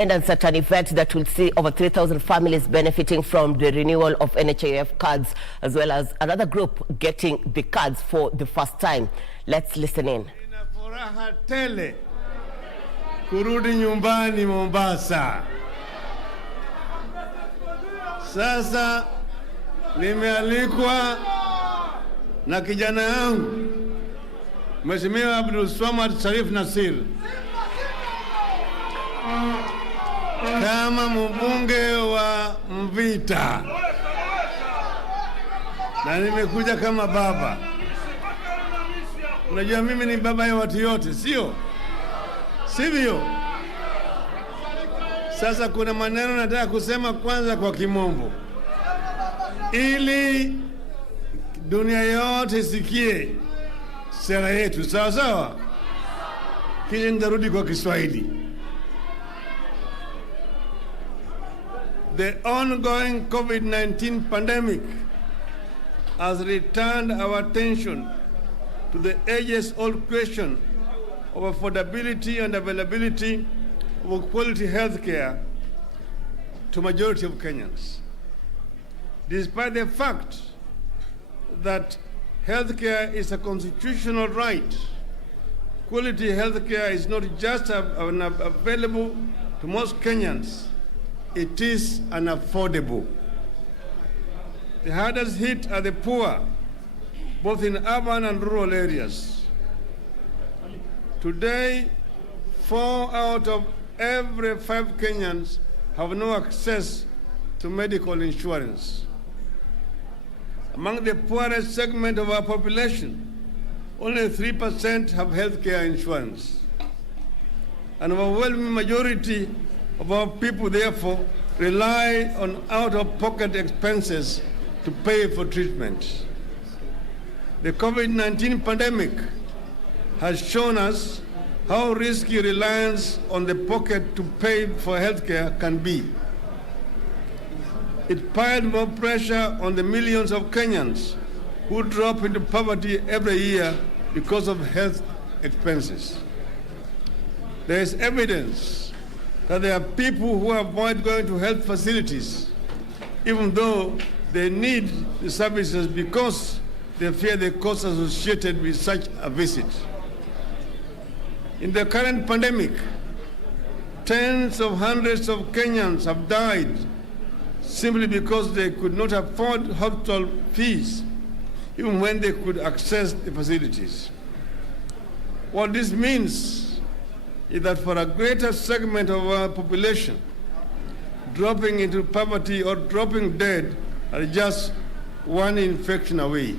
And at an event that will see over 3,000 families benefiting from the renewal of NHIF cards, as well as another group getting the cards for the first time. Let's listen in. Nina furaha tele kurudi nyumbani Mombasa. Sasa nimealikwa na kijana yangu Mheshimiwa Abdul Swamad Sharif Nasir kama mbunge wa Mvita, na nimekuja kama baba. Unajua mimi ni baba ya watu yote, sivyo? Sasa kuna maneno nataka kusema kwanza kwa kimombo ili dunia yote isikie sera yetu, sawa? Kisha nitarudi kwa Kiswahili. The ongoing COVID-19 pandemic has returned our attention to the ages-old question of affordability and availability of quality health care to majority of Kenyans. Despite the fact that health care is a constitutional right, quality health care is not just available to most Kenyans, it is unaffordable. The hardest hit are the poor, both in urban and rural areas. Today, 4 out of every 5 Kenyans have no access to medical insurance. Among the poorest segment of our population, only 3% have health care insurance. An overwhelming majority of our people, therefore, rely on out-of-pocket expenses to pay for treatment. The COVID-19 pandemic has shown us how risky reliance on the pocket to pay for health care can be. It piled more pressure on the millions of Kenyans who drop into poverty every year because of health expenses. There is evidence that there are people who avoid going to health facilities even though they need the services because they fear the costs associated with such a visit. In the current pandemic, tens of hundreds of Kenyans have died simply because they could not afford hospital fees even when they could access the facilities. What this means is that for a greater segment of our population, dropping into poverty or dropping dead are just one infection away.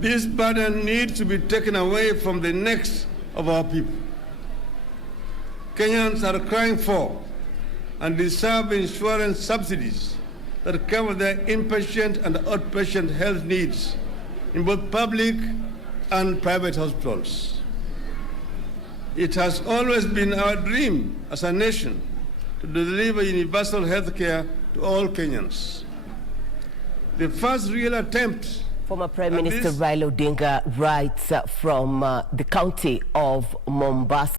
This burden needs to be taken away from the necks of our people. Kenyans are crying for and deserve insurance subsidies that cover their inpatient and outpatient health needs in both public and private hospitals. It has always been our dream as a nation to deliver universal health care to all Kenyans. The first real attempt. Former Prime Minister Raila Odinga writes from the county of Mombasa.